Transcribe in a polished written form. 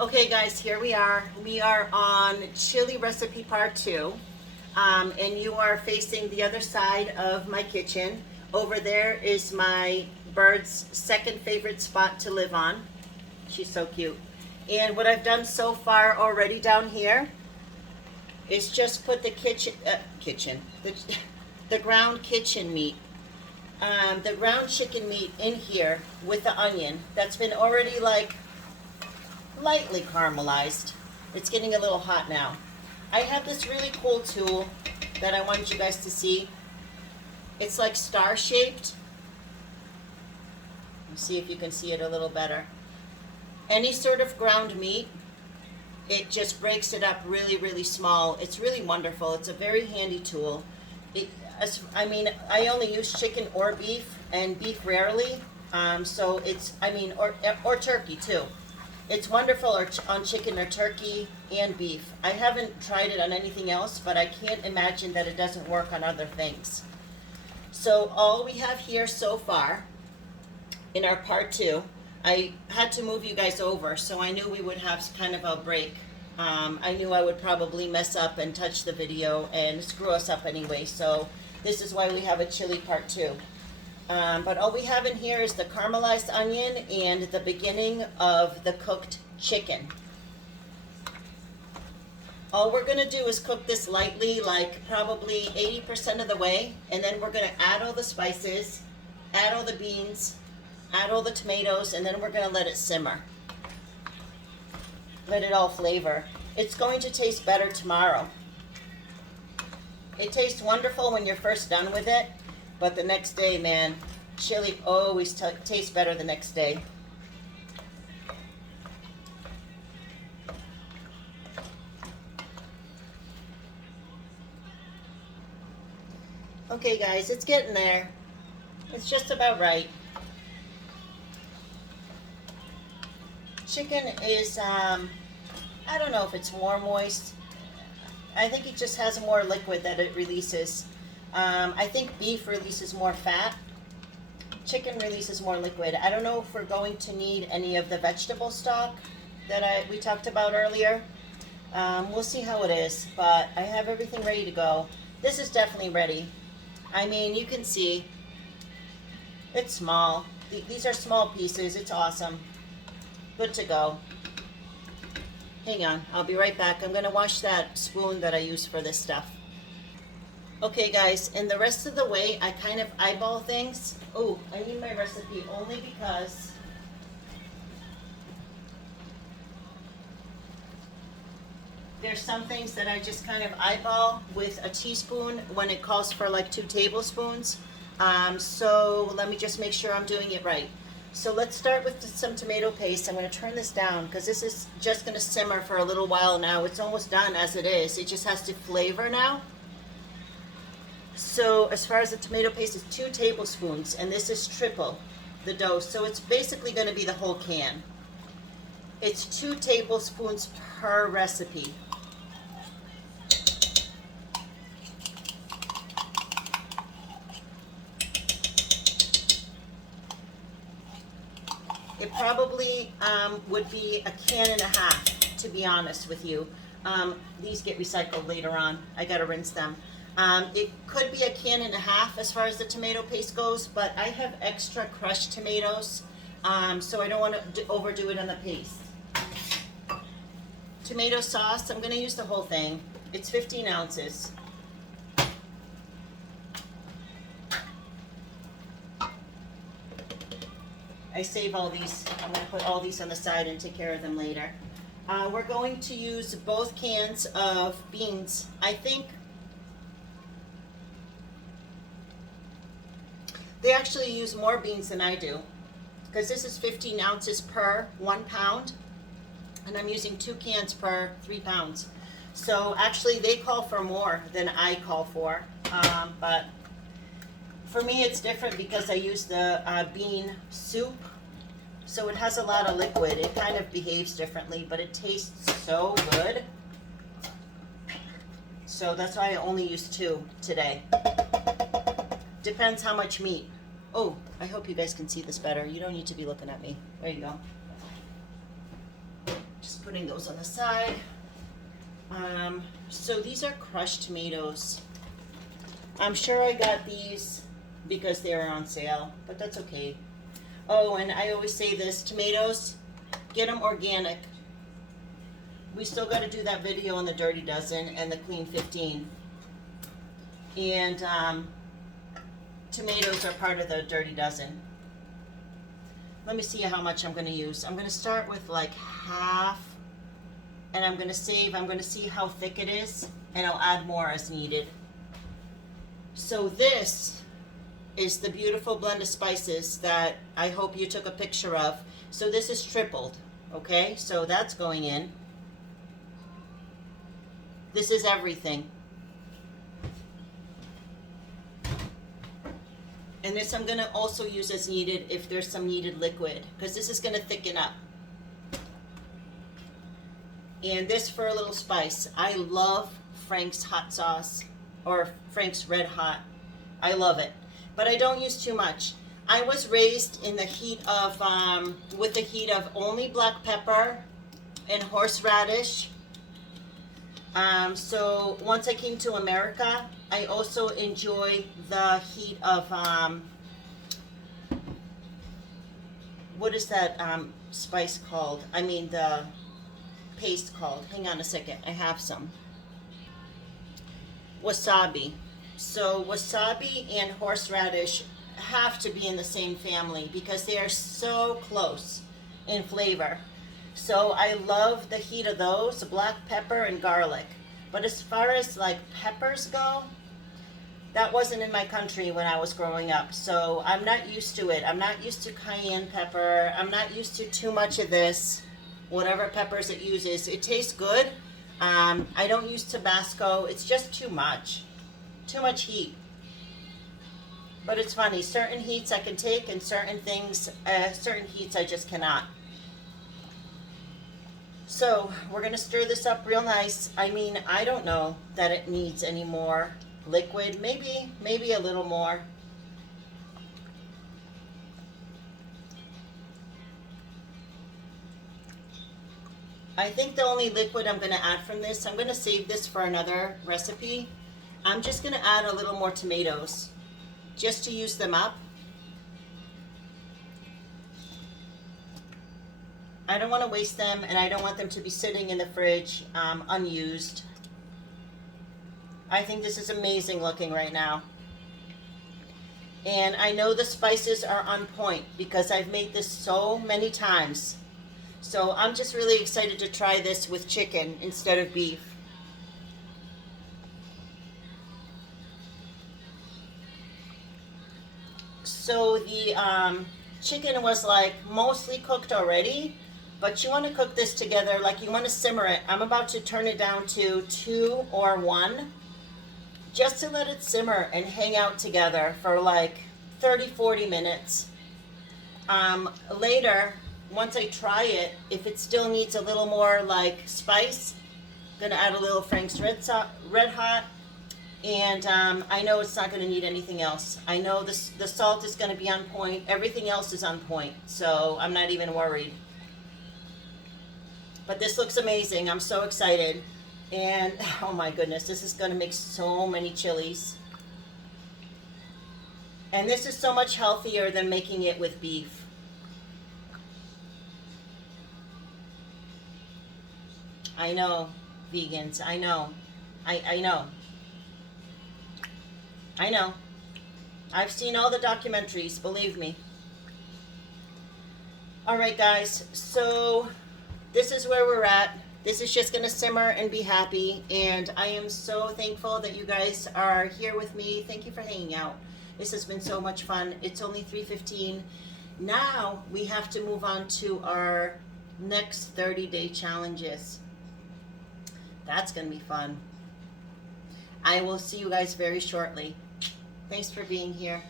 Okay guys, here we are. We are on chili recipe part 2. And you are facing the other side of my kitchen. Over there is my bird's second favorite spot to live on. She's so cute. And what I've done so far already down here is just put the the ground kitchen meat, the ground chicken meat in here with the onion. That's been already like lightly caramelized. It's getting a little hot now. I have this really cool tool that I wanted you guys to see. It's like star shaped. Let's see if you can see it a little better. Any sort of ground meat, it just breaks it up really, really small. It's really wonderful. It's a very handy tool. I only use chicken or beef, and beef rarely. So it's, or turkey too. It's wonderful on chicken or turkey and beef. I haven't tried it on anything else, but I can't imagine that it doesn't work on other things. So all we have here so far in our part 2, I had to move you guys over, so I knew we would have kind of a break. I knew I would probably mess up and touch the video and screw us up anyway, so this is why we have a chili part 2. But all we have in here is the caramelized onion and the beginning of the cooked chicken. All we're going to do is cook this lightly, like probably 80% of the way, and then we're going to add all the spices, add all the beans, add all the tomatoes, and then we're going to let it simmer. Let it all flavor. It's going to taste better tomorrow. It tastes wonderful when you're first done with it, but the next day, man, chili always tastes better the next day. Okay guys, it's getting there. It's just about right. Chicken is, I don't know if it's more moist. I think it just has more liquid that it releases. I think beef releases more fat. Chicken releases more liquid. I don't know if we're going to need any of the vegetable stock that we talked about earlier. We'll see how it is, but I have everything ready to go. This is definitely ready. I mean, you can see it's small. These are small pieces. It's awesome. Good to go. Hang on, I'll be right back. I'm going to wash that spoon that I use for this stuff. Okay guys, and the rest of the way I kind of eyeball things. Oh, I need my recipe only because there's some things that I just kind of eyeball with a teaspoon when it calls for like 2 tablespoons. So let me just make sure I'm doing it right. So let's start with some tomato paste. I'm going to turn this down because this is just going to simmer for a little while now. It's almost done as it is. It just has to flavor now. So as far as the tomato paste is 2 tablespoons, and this is triple the dose. So it's basically going to be the whole can. It's 2 tablespoons per recipe. It probably would be a can and a half, to be honest with you. These get recycled later on. I gotta rinse them. It could be a can and a half as far as the tomato paste goes, but I have extra crushed tomatoes, so I don't want to overdo it on the paste. Tomato sauce, I'm going to use the whole thing. It's 15 ounces. I save all these. I'm going to put all these on the side and take care of them later. We're going to use both cans of beans. I think they actually use more beans than I do, because this is 15 ounces per 1 pound, and I'm using 2 cans per 3 pounds. So actually they call for more than I call for, but for me it's different because I use the bean soup, so it has a lot of liquid. It kind of behaves differently, but it tastes so good. So that's why I only use 2 today. Depends how much meat. Oh, I hope you guys can see this better. You don't need to be looking at me. There you go. Just putting those on the side. So these are crushed tomatoes. I'm sure I got these because they were on sale, but that's okay. Oh, and I always say this, tomatoes, get them organic. We still got to do that video on the Dirty Dozen and the Clean 15. And tomatoes are part of the Dirty Dozen. Let me see how much I'm going to use. I'm going to start with like half, and I'm going to save. I'm going to see how thick it is, and I'll add more as needed. So this is the beautiful blend of spices that I hope you took a picture of. So this is tripled, okay? So that's going in. This is everything. And this I'm gonna also use as needed if there's some needed liquid, because this is gonna thicken up. And this for a little spice. I love Frank's hot sauce, or Frank's Red Hot. I love it, but I don't use too much. I was raised in the heat of, with the heat of only black pepper and horseradish. So once I came to America, I also enjoy the heat of, what is that spice called? I mean the paste called. Hang on a second, I have some. Wasabi. So wasabi and horseradish have to be in the same family because they are so close in flavor. So I love the heat of those, black pepper and garlic. But as far as like peppers go, that wasn't in my country when I was growing up. So I'm not used to it. I'm not used to cayenne pepper. I'm not used to too much of this. Whatever peppers it uses, it tastes good. I don't use Tabasco. It's just too much. Too much heat. But it's funny. Certain heats I can take and certain things, certain heats I just cannot. So we're going to stir this up real nice. I mean, I don't know that it needs any more liquid. Maybe a little more. I think the only liquid I'm going to add from this, I'm going to save this for another recipe. I'm just going to add a little more tomatoes just to use them up. I don't want to waste them, and I don't want them to be sitting in the fridge unused. I think this is amazing looking right now. And I know the spices are on point because I've made this so many times. So I'm just really excited to try this with chicken instead of beef. So the chicken was like mostly cooked already. But you want to cook this together, like you want to simmer it. I'm about to turn it down to 2 or 1, just to let it simmer and hang out together for like 30-40 minutes. Later, once I try it, if it still needs a little more like spice, I'm gonna add a little Frank's Red Hot, and I know it's not gonna need anything else. I know the salt is gonna be on point. Everything else is on point, so I'm not even worried. But this looks amazing. I'm so excited. And oh my goodness, this is going to make so many chilies. And this is so much healthier than making it with beef. I know, vegans. I know. I know. I know. I've seen all the documentaries, believe me. All right, guys. So this is where we're at. This is just going to simmer and be happy. And I am so thankful that you guys are here with me. Thank you for hanging out. This has been so much fun. It's only 3:15. Now we have to move on to our next 30-day challenges. That's going to be fun. I will see you guys very shortly. Thanks for being here.